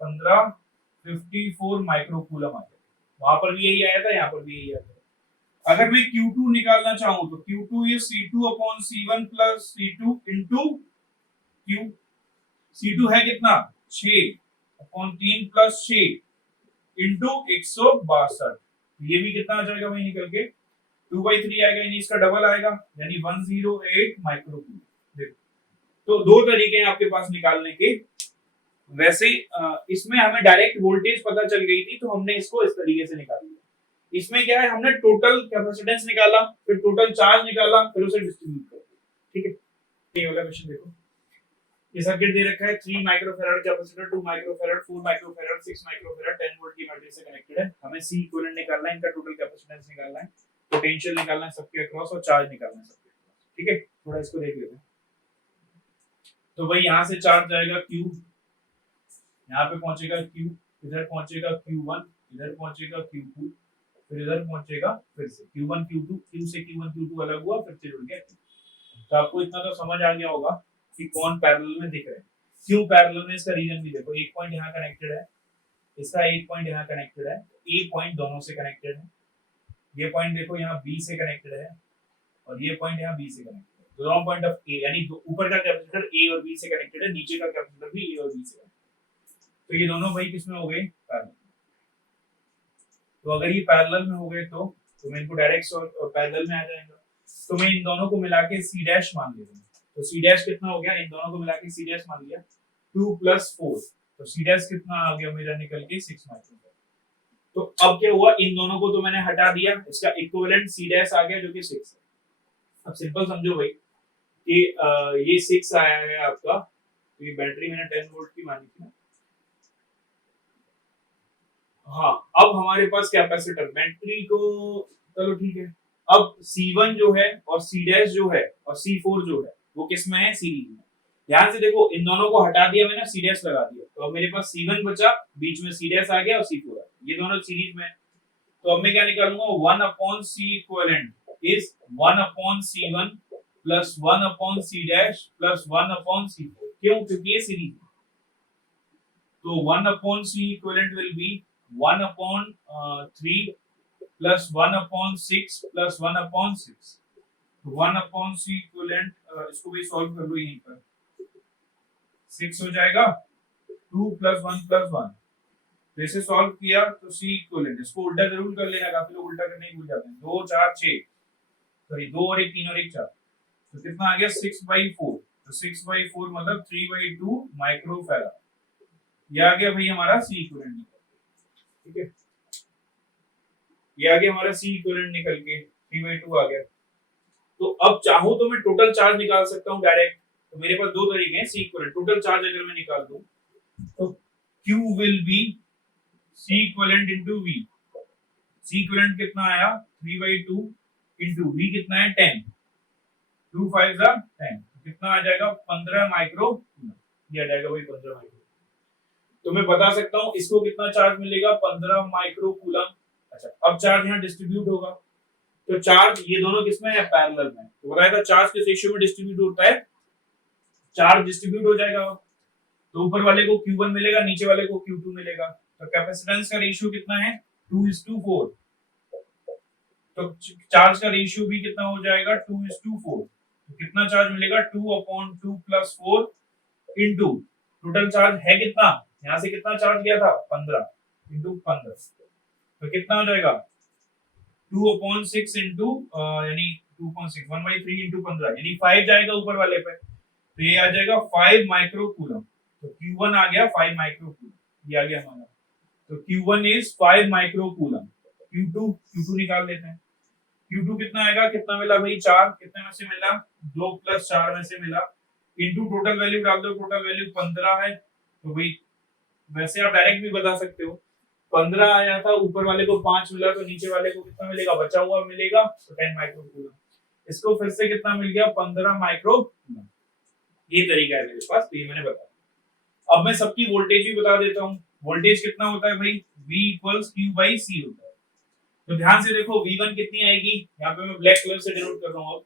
54 माइक्रोकूलम आ गया। वहां पर भी यही आया था, यहाँ पर भी यही आया था। अगर मैं Q2 निकालना चाहूं तो Q2 ये C2 upon C1 plus C2 into Q। C2 है कितना 6 अपॉन 3 प्लस 6 इंटू 162, ये भी कितना आ जाएगा भाई निकल के 2/3 आएगा, यानी इसका डबल आएगा, यानी 108 माइक्रोकूलम। देखो तो दो तरीके हैं आपके पास निकालने के। वैसे इसमें हमें डायरेक्ट वोल्टेज पता चल गई थी, तो हमने इसको इस तरीके से निकाल लिया। इसमें क्या है, हमने टोटल कैपेसिटेंस निकाला, फिर टोटल चार्ज निकाला, फिर उसे डिस्ट्रीब्यूट कर दिया, ठीक है। ये वाला क्वेश्चन देखो, ये सर्किट दे रखा है 3 microfarad capacitor, 2 microfarad, 4 microfarad, 6 microfarad 10 volt की बैटरी से कनेक्टेड है। हमें C इक्विवेलेंट निकालना है, इनका टोटल कैपेसिटेंस निकालना है, पोटेंशियल निकालना है सबके अक्रॉस, और चार्ज निकालना है सबके अक्रॉस, ठीक है। थोड़ा इसको देख लेते हैं। तो भाई यहां से चार्ज जाएगा Q, यहाँ पे पहुंचेगा Q, इधर पहुंचेगा Q1, इधर पहुंचेगा Q2, फिर इधर पहुंचेगा, फिर से Q1 Q2, Q से Q1 Q2 अलग हुआ, फिर से जुड़ गया। तो आपको इतना तो समझ आ गया होगा कि कौन पैरेलल में दिख रहे हैं, क्यों पैरेलल में। इसका रीजन भी देखो, एक पॉइंट यहाँ कनेक्टेड है, इसका एक पॉइंट यहाँ कनेक्टेड है, ए पॉइंट दोनों से कनेक्टेड है। ये पॉइंट देखो यहाँ बी से कनेक्टेड है, और ये पॉइंट यहाँ बी से कनेक्टेड है, दोनों पॉइंट ऑफ ए, यानी ऊपर का कैपेसिटर ए और बी से कनेक्टेड है, नीचे का कैपेसिटर भी ए और बी से कनेक्टेड। तो ये दोनों भाई किसमें हो गए, पैरेलल। तो अगर ये पैरेलल में हो गए तो मैं इनको डायरेक्ट पैरेलल में आ जाएगा। तो मैं इन दोनों को मिला के सी डैश मान लेता हूँ। तो सी डैश कितना हो गया, इन दोनों को मिला के सी डैश मान लिया 2 + 4, तो सी डैश कितना आ गया मेरा निकल के 6 माइक्रोफैराड। तो अब क्या हुआ, इन दोनों को तो मैंने हटा दिया, इसका इक्विवेलेंट सी डैश आ गया जो कि 6 है। अब सिंपल समझो भाई कि ये 6 आया है आपका, तो ये बैटरी मैंने 10 वोल्ट की मानी थी ना। हाँ, अब हमारे पास कैपेसिटर बैटरी को, चलो ठीक है, अब C1 जो है और C डैश जो है और C4 जो है वो किसमें है, सीरीज में। ध्यान से देखो, इन दोनों को हटा दिया मैंने, C डैश लगा दिया, तो अब मेरे पास C1 बचा, बीच में C डैश आ गया और C4 आ गया, ये दोनों सीरीज में है। तो अब मैं क्या निकालूंगा, 1/C equivalent is 1/C1 plus 1/C dash plus 1/C4। क्यों, क्योंकि ये सीरीज है। तो 1/C equivalent will B 1/3 plus 1/6 plus 1/6। तो 1/C इक्विवेलेंट, इसको भी सॉल्व कर लो यहीं पर, 6 हो जाएगा, 2 + 1 + 1। तो इसे सॉल्व किया तो C इक्विवेलेंट, इसको उल्टा जरूर कर लेना, काफी लोग उल्टा करने ही भूल जाते हैं। 2 4 6, सॉरी 2 और 1 3 और 1 4, तो कितना आ गया 6/4। तो 6/4 मतलब 3/2 माइक्रोफैराड। ये आ गया भाई हमारा C इक्विवेलेंट, ठीक है, ये आ गया हमारा C इक्विवेलेंट निकल के 3/2 आ गया। तो अब चाहूं तो मैं टोटल चार्ज निकाल सकता हूं डायरेक्ट। तो मेरे पास दो तरीके हैं C इक्विवेलेंट, टोटल चार्ज अगर मैं निकाल दूं तो Q will be C equivalent into V। C equivalent कितना आया 3/2 इनटू V कितना है 10, 2 5 10, कितना आ जाएगा 15 माइक्रो, ये आ जाएगा भाई 15 माइक्रो। तो मैं बता सकता हूं इसको कितना चार्ज मिलेगा, 15 माइक्रो कूलम। अच्छा, अब चार्ज यहाँ डिस्ट्रीब्यूट होगा, तो चार्ज ये दोनों किसमें है, पैरेलल में। तो बताया था चार्ज किस रेशियो में डिस्ट्रीब्यूट होता है, चार्ज डिस्ट्रीब्यूट हो जाएगा। तो ऊपर वाले को Q1 मिलेगा, नीचे वाले को Q2 मिलेगा। तो कैपेसिटेंस का रेशियो कितना है 2:4। तो चार्ज का रेशियो भी कितना हो जाएगा 2:4। तो कितना चार्ज मिलेगा 2/2 + 4 इनटू टोटल चार्ज है कितना, यहां से कितना चार्ज गया था 15 इनटू 15, तो कितना हो जाएगा 2/6 इनटू यानी 2.6 1/3 इनटू 15 यानी 5 जाएगा ऊपर वाले पे, तो ये आ जाएगा 5 माइक्रो कूलम। तो Q1 आ गया 5 माइक्रो कूलम, ये आ गया हमारा। तो Q1 is 5 micro coulomb. Q2 निकाल लेते हैं। Q2 कितना आएगा, कितना मिला भाई 4, कितने में से मिला 2 + 4 में से मिला, इनटू टोटल वैल्यू डाल दो, टोटल वैल्यू 15 है। तो भाई वैसे आप डायरेक्ट भी बता सकते हो, 15 आया था, ऊपर वाले को 5 मिला, तो नीचे वाले को कितना मिलेगा, बचा हुआ मिलेगा, तो 10 माइक्रो कूलम। इसको फिर से कितना मिल गया 15 माइक्रो कूलम। ये तरीका है मेरे पास, तो ये मैंने बताया। अब मैं सबकी वोल्टेज भी बता देता हूँ। वोल्टेज कितना होता है भाई, V = Q/C होता है। तो ध्यान से देखो V1 कितनी आएगी, यहाँ पे मैं ब्लैक कलर से डिनोट कर रहा हूँ।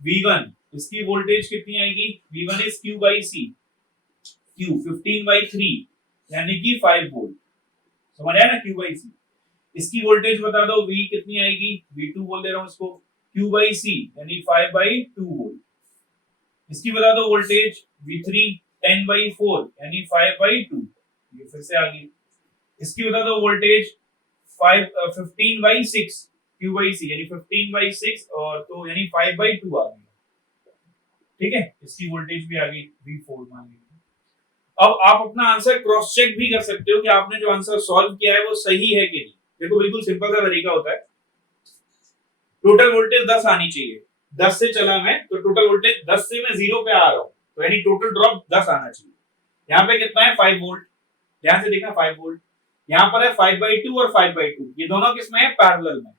V1 इसकी वोल्टेज कितनी आएगी, V1 इज Q/C, Q 15/3 यानी कि 5 वोल्ट, समझ आया ना Q/C। इसकी वोल्टेज बता दो V कितनी आएगी, V2 बोल दे रहा हूँ इसको, Q/C यानी 5/2 वोल्ट। इसकी बता दो वोल्टेज V3 10/4 यानी 5/2, ये फिर से आ गई। इसकी बता दो वोल्टेज 15/6 Q/C यानी 15/6 और तो यानी 5/2 आ गई, ठीक है। इसकी वोल्टेज भी आ गई V4 मान लीजिए। अब आप अपना आंसर क्रॉस चेक भी कर सकते हो कि आपने जो आंसर सॉल्व किया है वो सही है कि नहीं। देखो बिल्कुल सिंपल सा तरीका होता है, टोटल वोल्टेज 10 आनी चाहिए, 10 से चला मैं, तो टोटल वोल्टेज 10 से मैं 0 पे आ रहा हूं, तो यानी टोटल ड्रॉप 10 आना चाहिए। यहाँ पे कितना है 5 वोल्ट, ध्यान से देखना 5 वोल्ट, यहाँ पर है 5/2 और 5/2, ये दोनों किसमें है, पैरेलल में।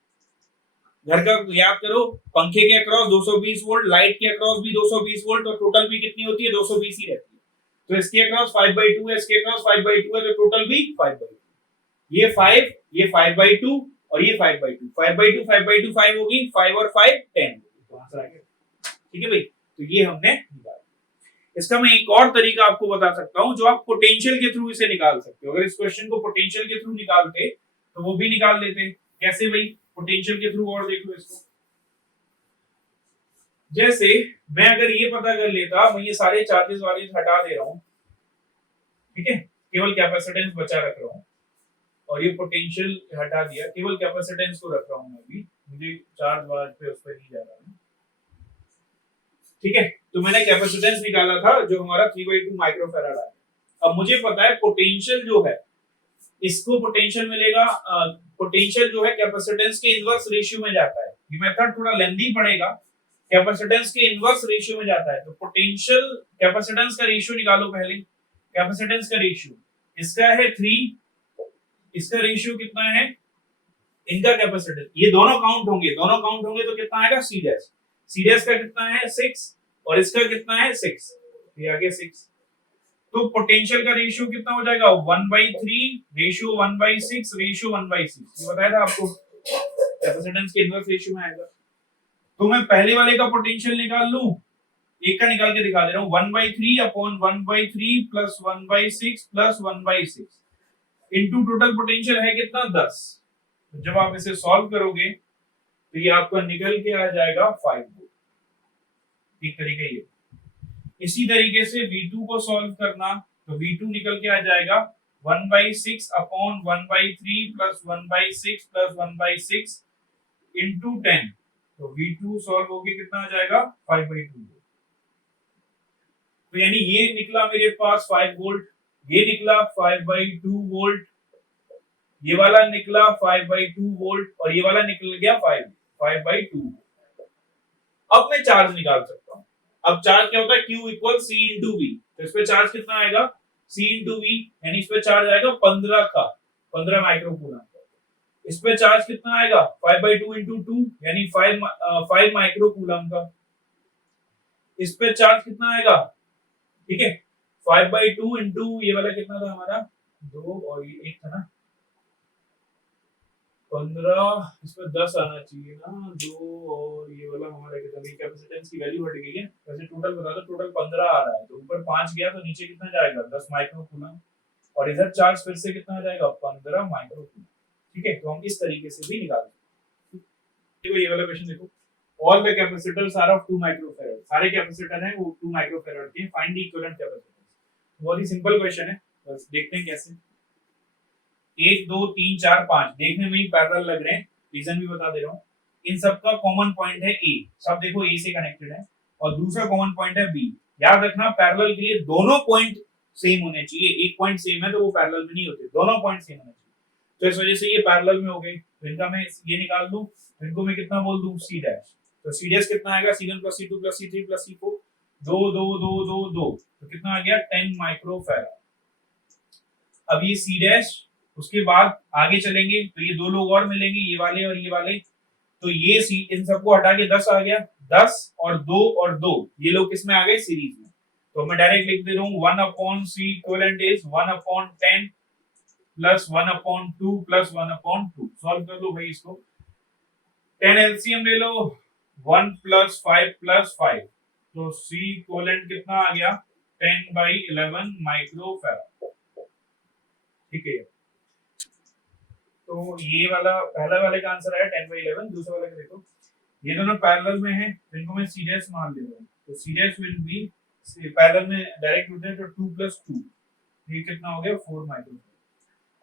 घर का याद करो, पंखे के अक्रॉस 220 वोल्ट, लाइट के अक्रॉस भी 220 वोल्ट, और टोटल भी कितनी होती है 220 ही रहती है। तो इसके अक्रॉस 5/2 है, इसके अक्रॉस 5/2 है, तो टोटल भी 5/2। ये 5, ये 5/2 और ये 5/2, 5/2 5/2 5 होगी, 5 और 5 10, तो आंसर आ गया, ठीक है भाई। तो ये हमने निकाला। इसका मैं एक और तरीका आपको बता सकता हूं, जो आप पोटेंशियल के थ्रू इसे निकाल सकते हो। अगर इस क्वेश्चन को पोटेंशियल के थ्रू निकालते तो वो भी निकाल लेते। कैसे भाई, पोटेंशियल के थ्रू, और देख लो इसको। जैसे मैं अगर ये पता कर लेता, मैं ये सारे चार्जेस वार्जेस हटा दे रहा हूँ, ठीक है, केवल कैपेसिटेंस बचा रख रहा हूँ, और ये पोटेंशियल हटा दिया, केवल कैपेसिटेंस को रख रहा हूँ मैं भी, मुझे चार्ज वार्ज पे उस पर नहीं जा रहा है, ठीक है। तो मैंने कैपेसिटेंस निकाला था जो हमारा 3/2 माइक्रोफैराड आया। अब मुझे पता है पोटेंशियल जो है, इसको पोटेंशियल मिलेगा, पोटेंशियल जो है कैपेसिटेंस के इनवर्स रेशियो में जाता है। ये मेथड थोड़ा लेंथी पड़ेगा, कैपेसिटेंस के इनवर्स रेशियो में जाता है। तो पोटेंशियल कैपेसिटेंस का रेशियो निकालो पहले। कैपेसिटेंस का रेशियो इसका है 3, इसका रेशियो कितना है, इनका कैपेसिटेंस, ये दोनों काउंट होंगे, दोनों काउंट होंगे तो कितना आएगा, सी डैश, सी डैश का कितना है 6 और इसका कितना है 6, ये आ गया 6। तो पोटेंशियल का रेशियो कितना हो जाएगा, 1/3 रेशियो 1/6 रेशियो 1/6, ये बताया था आपको, कैपेसिटेंस के इनवर्स रेशियो में आएगा। तो मैं पहले वाले का पोटेंशियल निकाल लूं, एक का निकाल के दिखा दे रहा हूं, 1/3 upon 1/3 plus 1/6 plus 1/6 into total potential है कितना 10। तो जब आप इसे सॉल्व करोगे तो ये आपका निकल के आ जाएगा 5 वोल्ट। एक तरीका ये। इसी तरीके से V2 को सॉल्व करना, तो V2 निकल के आ जाएगा 1/6 अपॉन 1/3 प्लस 1/6 प्लस 1/6 इनटू 10। तो V2 सॉल्व होके कितना आ जाएगा 5/2। तो यानी ये निकला मेरे पास 5 वोल्ट, ये निकला 5/2 वोल्ट, ये वाला निकला 5/2 वोल्ट, और ये वाला निकल गया 5/2। अब मैं चार्ज निकाल सकता हूं। अब चार्ज क्या होता है, Q equal C into V। तो इस पे चार्ज कितना आएगा, C इंटू V, यानी इस पे चार्ज आएगा 15 का, 15 माइक्रोकूलम। इस पे चार्ज कितना आएगा 5/2 इंटू 2 यानी 5 माइक्रोकूलम का। इस पे चार्ज कितना आएगा, ठीक है, 5/2 इंटू ये वाला कितना था हमारा 2 और ये 1 था ना 15, इसमें 10 आना चाहिए ना, 2 और ये वाला हमारा कितना, कैपेसिटेंस की वैल्यू बढ़ गई है, वैसे टोटल बता दो, टोटल 15 आ रहा है, तो ऊपर 5 गया तो नीचे कितना जाएगा 10 माइक्रोकूलम, और इधर चार्ज फिर से कितना आ जाएगा 15 माइक्रोकूलम, ठीक है। तो हम इस तरीके से भी निकाल सकते हैं। देखो ये वाला क्वेश्चन देखो, all the capacitors are of 2 microfarad, सारे कैपेसिटर हैं वो 2 माइक्रोफैराड के, फाइंड द इक्विवेलेंट कैपेसिटेंस। बहुत ही सिंपल क्वेश्चन है, बस देखते हैं कैसे। 1 2 3 4 5 देखने में ही पैरेलल लग रहे हैं, रीजन भी बता दे रहा हूँ। इन सबका कॉमन पॉइंट है ए, सब देखो ए से कनेक्टेड है, और दूसरा कॉमन पॉइंट है बी। याद रखना पैरेलल के लिए दोनों पॉइंट सेम होने चाहिए, एक पॉइंट सेम है तो वो पैरेलल में नहीं होते, दोनों पॉइंट सेम होने चाहिए। तो इस वजह से ये पैरेलल में हो गए, तो इनका मैं ये निकाल दूं, इनको मैं कितना बोल दूं सी डैश। तो सी डैश कितना आएगा, C1 + C2 + C3 + C4, 2 2 2 2 2, तो कितना आ गया 10 माइक्रोफैराड। अब ये सी डैश, उसके बाद आगे चलेंगे तो ये दो लोग और मिलेंगे, ये वाले और ये वाले, तो ये सी इन सबको हटा के 10 आ गया, 10 और 2 और 2 ये लोग किसमें आ गए सीरीज में। तो मैं डायरेक्ट लिख दे रहा हूं 1/C equivalent is 1/10 plus 1/2 plus 1/2। Solve कर लो भाई इसको, 10 एलसीएम ले लो, 1 + 5 + 5, तो C इक्विवेलेंट कितना आ गया 10/11 माइक्रोफैराड, ठीक है। तो ये वाला पहला वाले का आंसर है 10/11, दूसरा वाला का देखो, ये दोनों पैरेलल में है तो इनको मैं सी डैश मान ले रहा हूं, तो C dash will be, parallel में डायरेक्ट होते हैं तो 2 + 2, ये कितना हो गया 4 माइक्रोफैराड।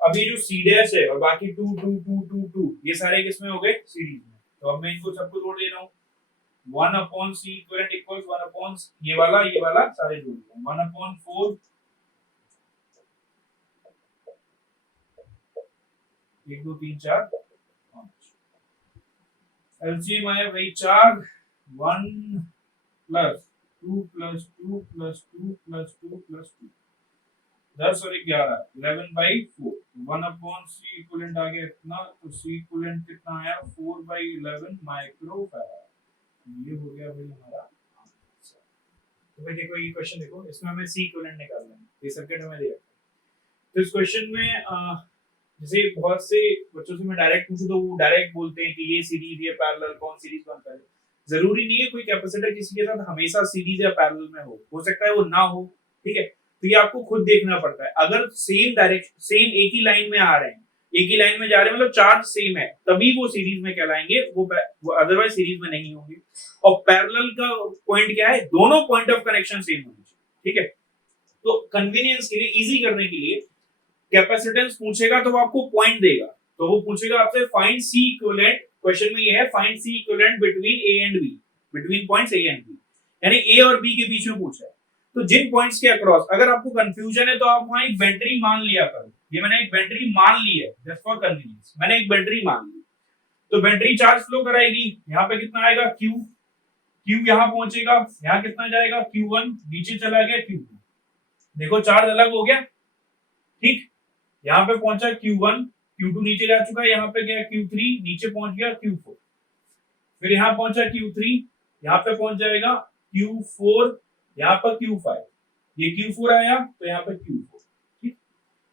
अब ये जो सी डैश है और बाकी 2 2 2 2 2 ये सारे किसमें हो गए सीरीज में, तो अब मैं इनको सबको जोड़ दे रहा हूं, 1/C इक्विवेलेंट इक्वल्स 1/, ये वाला सारे जोड़ दो, 1/4, 1 2 3 4 5, एलसीएम आया भाई 4, 1 + 2 + 2 + 2 + 2 + 2, 10 और 11, 11/4, 1/C इक्विवेलेंट आ गया इतना, तो C इक्विवेलेंट कितना आया 4/11 माइक्रोफैराड, ये हो गया भाई हमारा आंसर। तो भाई देखो ये क्वेश्चन देखो, इसमें हमें C इक्विवेलेंट निकालना है, ये सर्किट हमें दिया है। तो इस क्वेश्चन में जैसे बहुत से बच्चों से मैं डायरेक्ट पूछूं तो वो डायरेक्ट बोलते हैं कि ये सीरीज ये पैरेलल, कौन सीरीज कौन पैरेलल। जरूरी नहीं है कोई कैपेसिटर किसी के साथ हमेशा सीरीज या पैरेलल में हो सकता है वो ना हो, ठीक है। तो ये आपको खुद देखना पड़ता है, अगर सेम डायरेक्शन सेम एक ही लाइन में आ रहे हैं एक ही लाइन में जा रहे हैं, मतलब चार्ज सेम है, तभी वो सीरीज में कहलाएंगे, वो अदरवाइज सीरीज में नहीं होंगे। और पैरेलल का पॉइंट क्या है, दोनों पॉइंट ऑफ कनेक्शन सेम होने चाहिए, ठीक है। तो कन्वीनियंस के लिए, इजी करने के लिए, कैपेसिटेंस पूछेगा तो वो आपको पॉइंट देगा, तो वो पूछेगा आपसे फाइंड सी इक्विवेलेंट, क्वेश्चन में ये है find C equivalent between A and B, between points A and B, यानी ए और बी के बीच में पूछा है। तो जिन पॉइंट्स के अक्रॉस अगर आपको कंफ्यूजन है तो आप वहां एक बैटरी मान लिया करो, ये मैंने एक बैटरी मान ली है जस्ट फॉर कन्वीनियंस, मैंने एक बैटरी मान ली, तो बैटरी चार्ज फ्लो कराएगी, यहाँ पे कितना आएगा Q, Q यहाँ पहुंचेगा, यहाँ कितना जाएगा Q1, नीचे चला गया Q2, देखो चार्ज अलग हो गया, ठीक, यहाँ पे पहुंचा Q1, Q2 नीचे जा चुका है, यहाँ पे गया Q3, नीचे पहुंच गया Q4, फिर यहाँ पहुंचा Q3, यहाँ पे पहुंच जाएगा Q4, यहाँ पर Q5, ये Q4 आया तो यहाँ पे Q4, ठीक,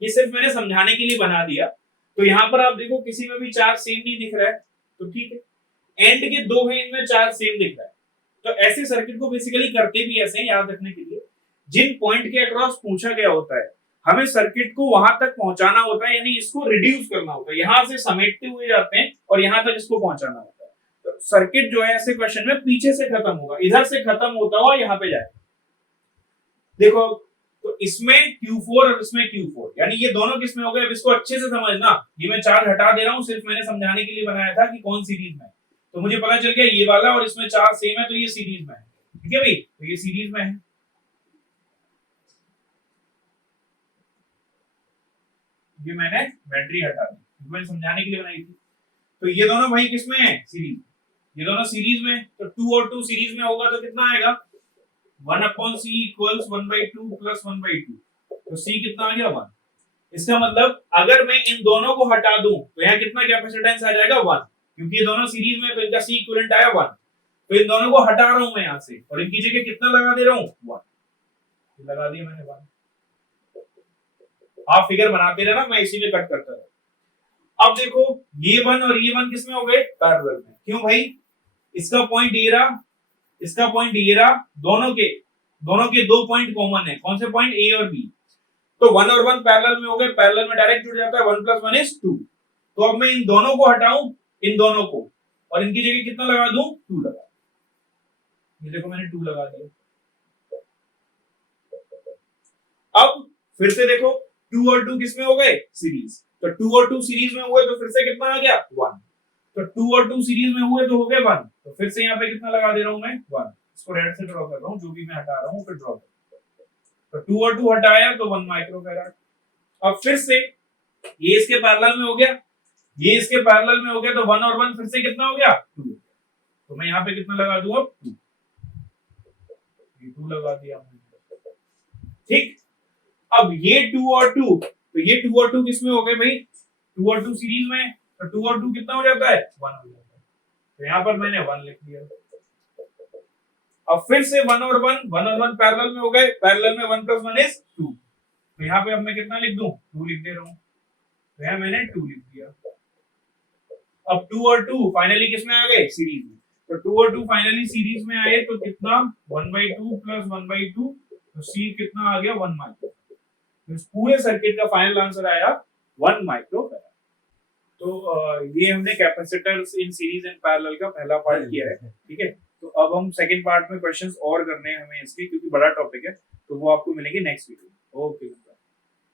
ये सिर्फ मैंने समझाने के लिए बना दिया। तो यहाँ पर आप देखो किसी में भी चार्ज सेम नहीं दिख रहा है, तो ठीक है, एंड के दो है इनमें चार्ज सेम दिख रहा है, तो ऐसे सर्किट को बेसिकली करते भी ऐसे, याद रखने के लिए, जिन पॉइंट के अक्रॉस पूछा गया होता है हमें सर्किट को वहां तक पहुंचाना होता है, यानी इसको रिड्यूस करना होता है, यहां से समेटते हुए जाते हैं और यहां तक इसको पहुंचाना होता है। तो सर्किट जो है ऐसे क्वेश्चन में पीछे से खत्म होगा, इधर से खत्म होता हुआ यहाँ पे जाएगा, देखो, तो इसमें Q4 और इसमें Q4, यानी ये दोनों किसमें हो गए, अब इसको अच्छे से समझना, ये मैं चार्ज हटा दे रहा हूं, सिर्फ मैंने समझाने के लिए बनाया था कि कौन सीरीज में है, तो मुझे पता चल गया ये वाला और इसमें चार्ज सेम है, तो ये सीरीज में है, ठीक है भाई, तो ये सीरीज में है। ये मैंने बैटरी हटा दी, मैंने समझाने के लिए बनाई थी। तो ये दोनों भाई किसमें है, सीरीज, ये दोनों सीरीज में, तो 2 और 2 सीरीज में होगा तो कितना आएगा, 1/c इक्वल्स 1/2 प्लस 1/2, तो c कितना आ गया 1। इसका मतलब अगर मैं इन दोनों को हटा दूं तो यहाँ कितना कैपेसिटेंस आ जाएगा 1, क्योंकि ये दोनों सीरीज में, तो इनका c इक्विवेलेंट आया 1, तो इन दोनों को हटा रहा हूं मैं यहाँ से और इनकी जगह कितना लगा दे रहा हूँ 1, लगा दिया मैंने 1। आप फिगर बनाते रहना, मैं इसीलिए कट करता रहा। अब देखो ये 1 और ये 1 किसमें हो गए, पैरेलल में, क्यों भाई, इसका पॉइंट ये रहा, इसका पॉइंट ये रहा, दोनों के दो पॉइंट कॉमन है, कौन से पॉइंट, ए और बी, तो 1 और 1 पैरेलल में हो गए, पैरेलल में डायरेक्ट जुड़ जाता है, 1 + 1 = 2, तो अब मैं इन दोनों को हटाऊं, इन दोनों को, और इनकी जगह कितना लगा दूं, 2 लगा, ये देखो मैंने 2 लगा दिया। अब फिर से देखो 2 और 2 किसमें हो गए, सीरीज, तो 2 और 2 सीरीज में हुए तो फिर से कितना आ गया 1, तो 2 और 2 सीरीज में हुए तो हो गए 1, तो फिर से यहाँ पे कितना लगा दे रहा हूं मैं 1, इसको रेड से ड्रॉ कर रहा हूं, जो भी मैं हटा रहा हूं फिर ड्रॉ कर, तो 2 और 2 हटाया तो 1 माइक्रोफैराड। अब फिर से ये इसके पैरेलल में हो गया, ये इसके पैरेलल में हो गया, तो 1 और 1 फिर से कितना हो गया 2, तो मैं यहाँ पे कितना लगा दूं अब 2, ये 2 लगा दिया मैंने, ठीक। अब ये 2 और 2, तो ये 2 और 2 किसमें हो गए भाई, 2 और 2 सीरीज में, तो 2 और 2 कितना हो जाता है 1 हो जाता है, तो यहाँ पर मैंने 1 लिख दिया। अब फिर से 1 और 1 पैरेलल में हो गए, पैरेलल में 1 + 1 = 2, तो यहाँ पे अब मैं कितना लिख दूं, 2 लिख दे रहा हूँ, तो यहाँ मैंने 2 लिख दिया। अब 2 और 2 फाइनली किसमें आ गए, सीरीज में, तो 2 और 2 फाइनली सीरीज में आए, तो कितना 1/2 प्लस 1/2, तो c कितना आ गया 1 माइक्रो, इस पूरे सर्किट का फाइनल आंसर आया 1 माइक्रोफैराड। तो ये हमने capacitors in series and parallel का पहला पार्ट किया है, ठीक है। तो अब हम सेकंड पार्ट में क्वेश्चंस और करने हैं हमें इसके, क्योंकि बड़ा टॉपिक है, तो वो आपको मिलेंगे नेक्स्ट वीडियो में। ओके।